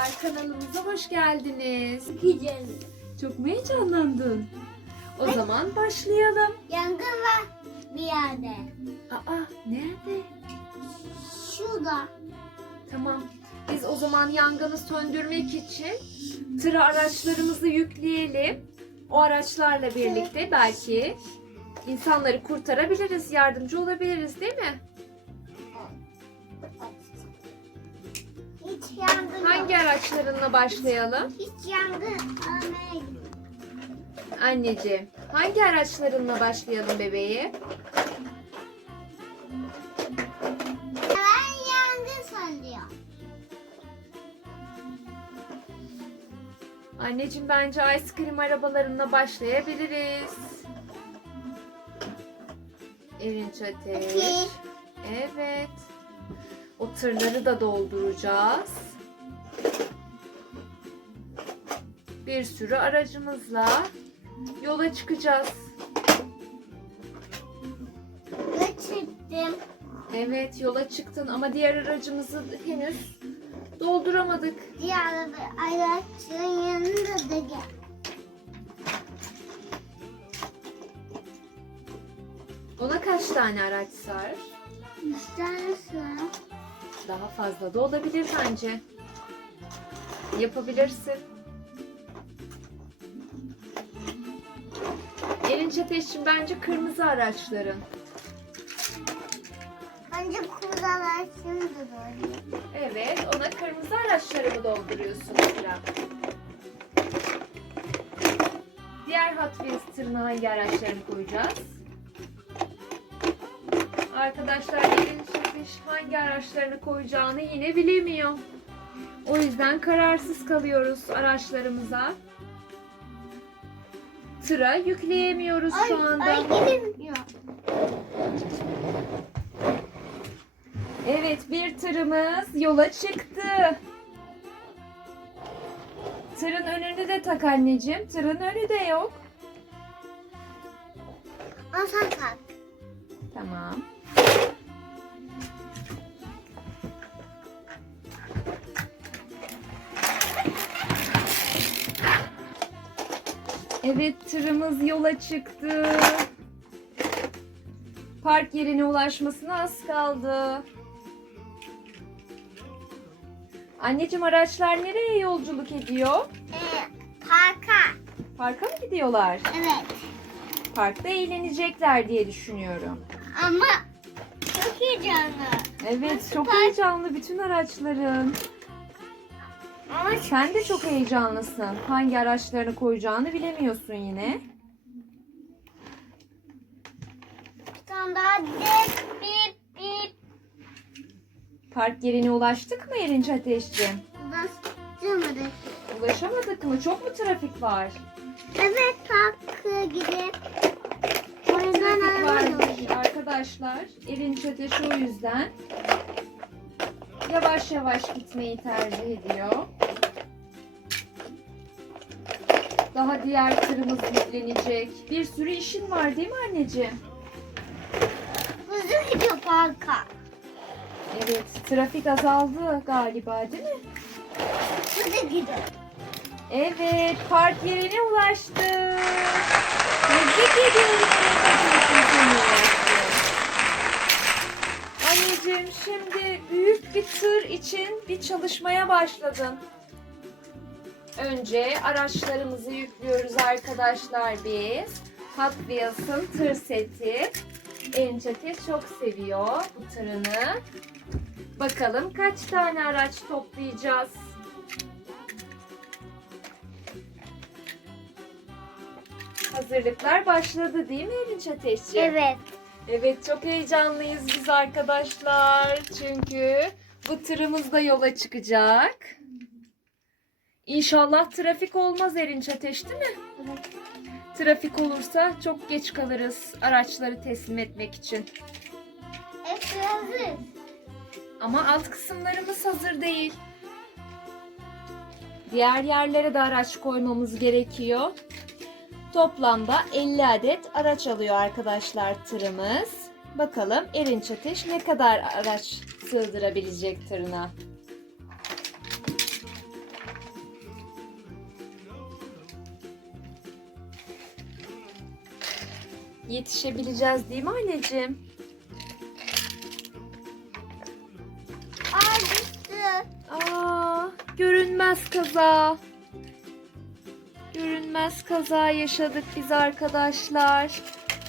arkadaşlar, kanalımıza hoş geldiniz. Güzel. Çok mu heyecanlandın? O zaman başlayalım. Yangın var bir yerde. Aa, nerede? Şurada. Tamam. Biz o zaman yangını söndürmek için tıra araçlarımızı yükleyelim. O araçlarla birlikte belki insanları kurtarabiliriz, yardımcı olabiliriz, değil mi? Hiç yangın yok. Hangi araçlarınla başlayalım? Hiç yangın almaya gidiyorum. Anneciğim, hangi araçlarınla başlayalım bebeği? Ben yangın söndürüyorum. Anneciğim bence ice cream arabalarına başlayabiliriz. Erinç Ateş. Peki. Evet. O tırları da dolduracağız. Bir sürü aracımızla yola çıkacağız. Ve çıktım. Evet, yola çıktın ama diğer aracımızı henüz dolduramadık. Diğer araçların yanında da gel. Ona kaç tane araç sar? 3 tane sıra. Daha fazla da olabilir bence. Yapabilirsin. Erinç Ateş'cim bence kırmızı araçların. Bence kurdalar şimdi böyle. Evet, ona kırmızı araçlarımı dolduruyorsun sıra. Diğer Hot Wheels tırına hangi araçlarını koyacağız? Arkadaşlar Erinç Ateş hangi araçlarını koyacağını yine bilemiyor. O yüzden kararsız kalıyoruz araçlarımıza. Tıra yükleyemiyoruz şu anda. Ay gidemiyor. Evet, bir tırımız yola çıktı. Tırın önünü de tak anneciğim. Tırın önü de yok. Al sen kalk. Tamam. Evet, tırımız yola çıktı. Park yerine ulaşmasına az kaldı. Anneciğim araçlar nereye yolculuk ediyor? Parka. Parka mı gidiyorlar? Evet. Parkta eğlenecekler diye düşünüyorum. Ama çok heyecanlı. Evet, çok heyecanlı bütün araçların. Ama Sen de çok heyecanlısın. Hangi araçlarını koyacağını bilemiyorsun yine. bir tane daha dip bip bip. Park yerine ulaştık mı Erinç Ateşciğim? Bastırmadı. Ulaşamadık mı? Çok mu trafik var? Evet parka gidip. O yüzden Trafik aramıyorum. varmış arkadaşlar. Erinç Ateş o yüzden yavaş yavaş gitmeyi tercih ediyor. Daha diğer tırımız yüklenecek. Bir sürü işin var değil mi anneciğim? Hızlı gidiyor parka. Evet, trafik azaldı galiba değil mi? Hızlı gidiyor. Evet, park yerine ulaştık. Tebrik ediyorum. Anneciğim, şimdi büyük bir tır için bir çalışmaya başladın. Önce araçlarımızı yüklüyoruz arkadaşlar biz. Hot Wheels'ın tır seti. Erinç Ateş çok seviyor bu tırını. Bakalım kaç tane araç toplayacağız? Hazırlıklar başladı değil mi Erinç Ateşciğim? Evet. Evet, çok heyecanlıyız biz arkadaşlar. Çünkü bu tırımız da yola çıkacak. İnşallah trafik olmaz Erinç Ateş değil mi? Evet. Trafik olursa çok geç kalırız araçları teslim etmek için. Hepsi hazır. Ama alt kısımlarımız hazır değil. Diğer yerlere de araç koymamız gerekiyor. Toplamda 50 adet araç alıyor arkadaşlar tırımız. Bakalım Erinç Ateş ne kadar araç sığdırabilecek tırına. Yetişebileceğiz değil mi anneciğim? Aa düştü. Aa, görünmez kaza. Görünmez kaza yaşadık biz arkadaşlar.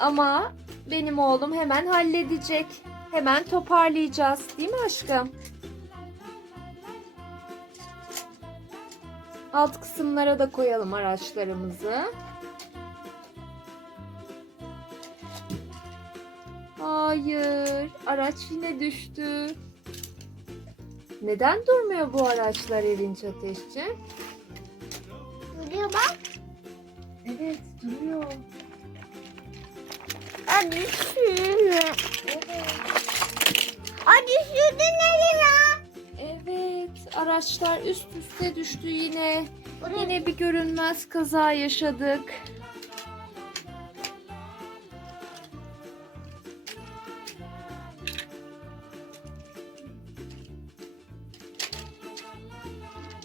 Ama benim oğlum hemen halledecek. Hemen toparlayacağız, değil mi aşkım? Alt kısımlara da koyalım araçlarımızı. Hayır, araç yine düştü. Neden durmuyor bu araçlar Erinç Ateşçi? Duruyor bak. Evet, duruyor. Aa düşürdü. Evet. Aa düşürdün Elina. Evet, araçlar üst üste düştü yine. Buraya Yine bir görünmez kaza yaşadık.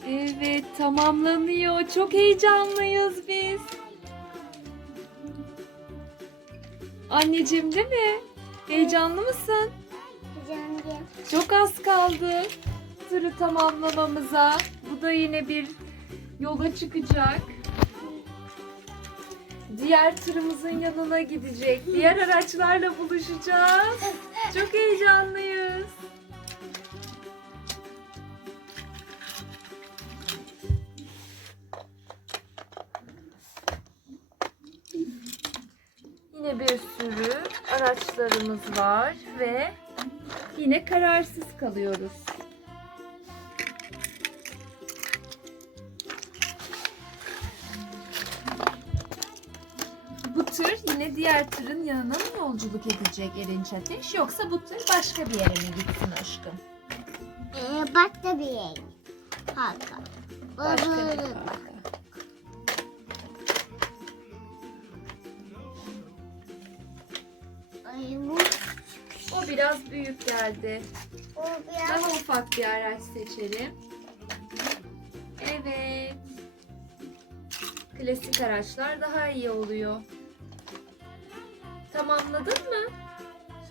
Evet, tamamlanıyor. Çok heyecanlıyız biz. Anneciğim değil mi? Heyecanlı mısın? Canım. Çok az kaldı tırı tamamlamamıza. Bu da yine bir yola çıkacak. Diğer tırımızın yanına gidecek. Diğer araçlarla buluşacağız. Çok heyecanlıyız. Yine bir sürü araçlarımız var ve yine kararsız kalıyoruz. Bu tır yine diğer tırın yanına mı yolculuk edecek Erinç Ateş, yoksa bu tır başka bir yere mi gitsin aşkım? Başka bir yer. Hakan. Başka bir parka. Ay bu. O biraz büyük geldi. O biraz. Daha ufak bir araç seçelim. Evet. Klasik araçlar daha iyi oluyor. Tamamladın mı?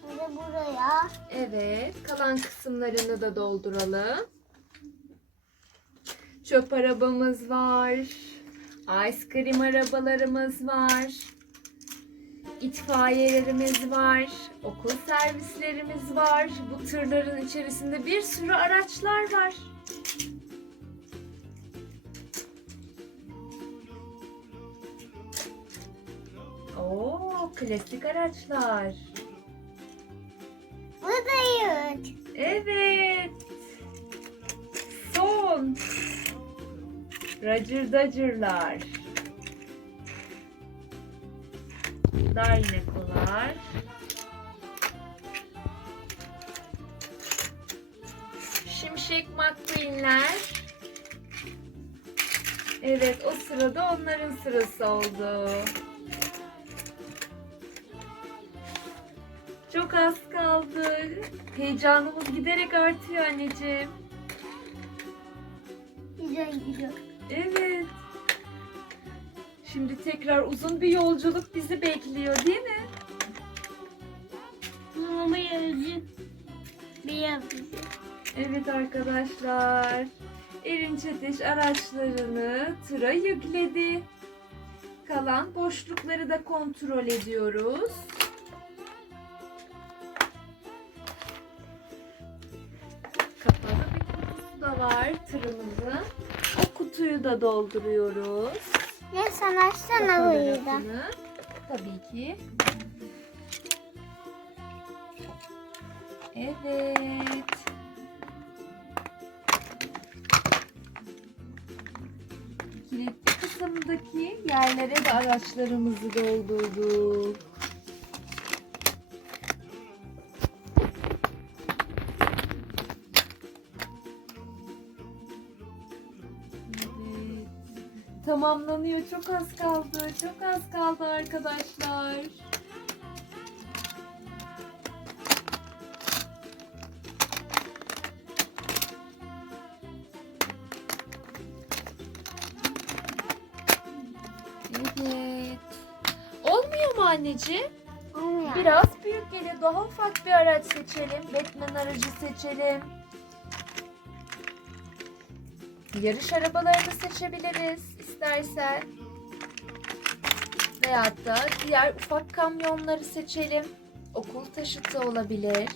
Şimdi buraya. Evet. Kalan kısımlarını da dolduralım. Çöp arabamız var. Ice cream arabalarımız var. İtfaiyelerimiz var. Okul servislerimiz var. Bu tırların içerisinde bir sürü araçlar var. Oo, klasik araçlar. Buradayız. Evet. Son. Roger Dodger'lar. Dynaco'lar. Şimşek McQueen'ler. Evet, o sırada onların sırası oldu. Çok az kaldı. Heyecanımız giderek artıyor anneciğim. Güzel gidiyor. Evet. Şimdi tekrar uzun bir yolculuk bizi bekliyor, değil mi? Ama yazı. Beyaz. Evet arkadaşlar. Erinç Ateş araçlarını tıra yükledi. Kalan boşlukları da kontrol ediyoruz. Kapalı bir kutusu da var tırımızın. O kutuyu da dolduruyoruz. Ne sanarsana burayı da. Fotoğrafını. Tabii ki. Evet. Kilitli kısımdaki yerlere de araçlarımızı doldurduk. Evet. Tamamlanıyor. Çok az kaldı. Çok az kaldı arkadaşlar. Evet. Olmuyor mu anneciğim? biraz büyük geliyor. Daha ufak bir araç seçelim. Batman aracı seçelim. Yarış arabalarını seçebiliriz istersen. Veyahut da diğer ufak kamyonları seçelim. Okul taşıtı olabilir.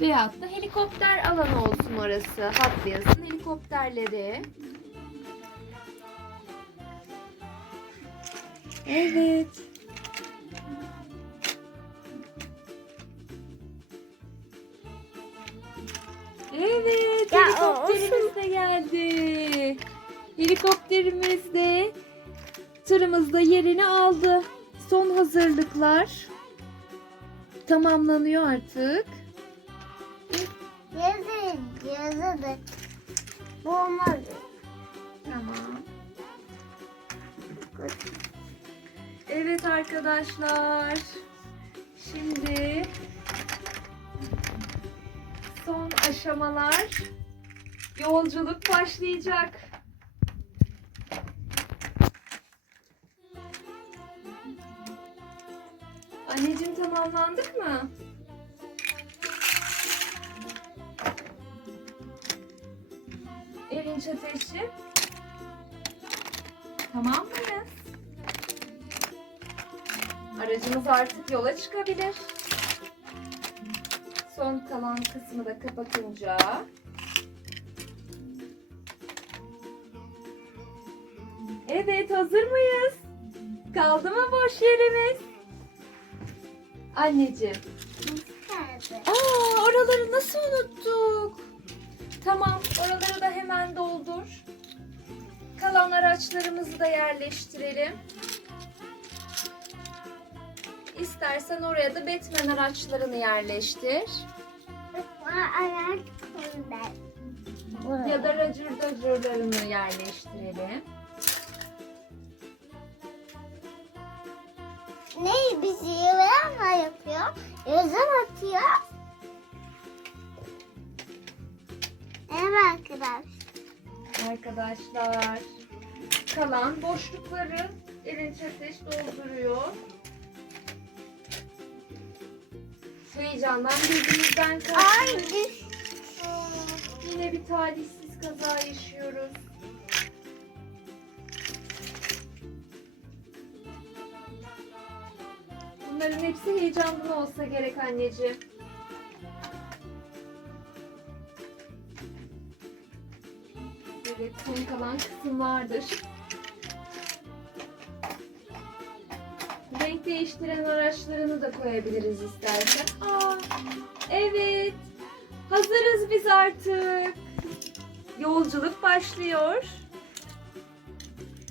Veyahut da helikopter alanı olsun orası. Hot Wheels'ın helikopterleri. Evet. Evet, Ya, helikopterimiz de geldi. Helikopterimiz de tırımızda yerini aldı. Son hazırlıklar tamamlanıyor artık. Yazıdır. Bu olmadı. Tamam. Evet arkadaşlar. Şimdi son aşamalar. Yolculuk başlayacak. Anneciğim tamamlandık mı? Erinç Ateşi. Tamam mıyız? Aracımız artık yola çıkabilir. Son kalan kısmı da kapatınca evet, hazır mıyız? Kaldı mı boş yerimiz? Anneciğim. Oraları nasıl unuttuk? Tamam, oraları da hemen doldur. Kalan araçlarımızı da yerleştirelim. İstersen oraya da Batman araçlarını yerleştir. Araç koy. Ya da Roger yerleştirelim. Ne bizi yılan mı yapıyor? Yazan atıyor. Evet Arkadaşlar, kalan boşlukları Erinç Ateş dolduruyor. Heyecandan gözümüzden Ay kaçtı. düştü. Yine bir talihsiz kaza yaşıyoruz. Bunların hepsi heyecanlı olsa gerek anneciğim. Evet, son kalan kısımlardır. Renk değiştiren araçlarını da koyabiliriz istersen. Evet. Hazırız biz artık. Yolculuk başlıyor.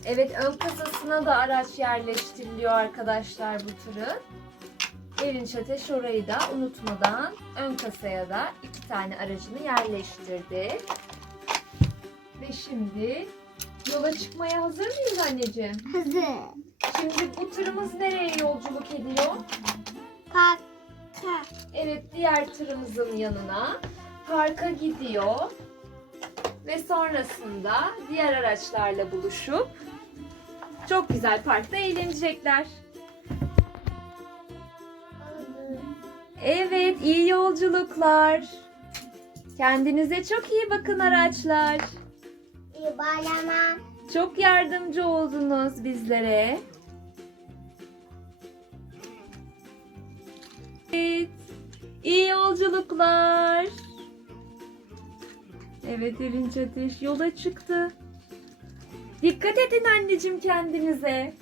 Evet, ön kasasına da araç yerleştiriliyor arkadaşlar bu tırın. Erinç Ateş orayı da unutmadan ön kasaya da 2 tane aracını yerleştirdi. Ve şimdi yola çıkmaya hazır mıyız anneciğim? Hazır. Şimdi bu tırımız nereye yolculuk ediyor? Parka. Evet, diğer tırımızın yanına parka gidiyor. Ve sonrasında diğer araçlarla buluşup çok güzel parkta eğlenecekler. Evet, iyi yolculuklar. Kendinize çok iyi bakın araçlar. İyi bayramlar. Çok yardımcı oldunuz bizlere. Evet, iyi yolculuklar. Evet, Erinç Ateş yola çıktı. Dikkat edin anneciğim kendinize.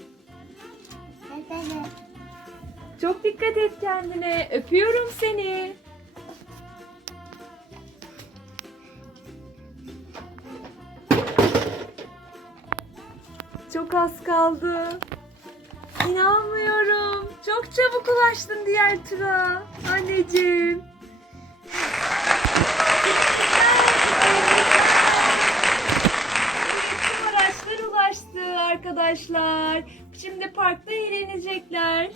Evet. Çok dikkat et kendine. Öpüyorum seni. Çok az kaldı. İnanmıyorum. Çok çabuk ulaştın diğer tura. Anneciğim. Tüm araçlar ulaştı arkadaşlar. Şimdi parkta eğlenecekler.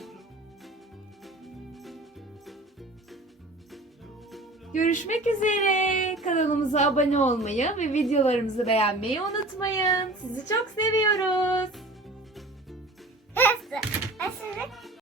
Görüşmek üzere. Kanalımıza abone olmayı ve videolarımızı beğenmeyi unutmayın. Sizi çok seviyoruz.